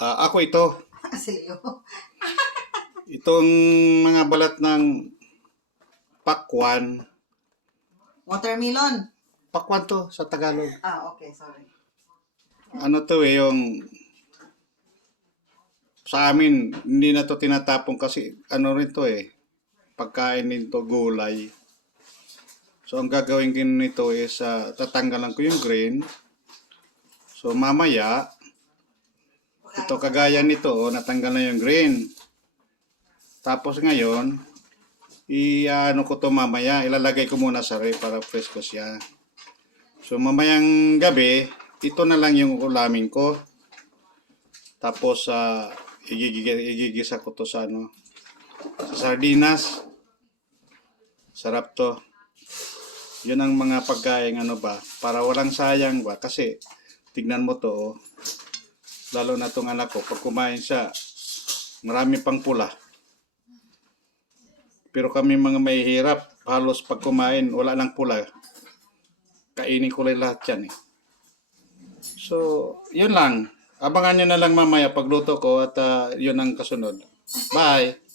Ako ito. Silyo. Itong mga balat ng pakwan. Watermelon. Pakwan to sa Tagalog. Okay, sorry. Ano to yung sa amin, hindi na to tinatapon kasi ano rin to pagkain nito gulay. So ang gagawin ko nito is tatanggalan ko yung green. So mamaya, ito kagaya nito, natanggal na yung green. Tapos ngayon, ano ko to mamaya, ilalagay ko muna sa ref para fresh ko siya. So mamayang gabi, ito na lang yung ulamin ko. Tapos igigisa ko to sa sa sardinas. Sarap to. Yun ang mga pagkain para walang sayang ba kasi tignan mo to lalo na tong anak ko pag kumain siya marami pang pula. Pero kami mga mahihirap, halos pag kumain wala lang pula. Kainin ko lang lahat yan So, yun lang. Abangan nyo na lang mamaya pagluto ko at yun ang kasunod. Bye!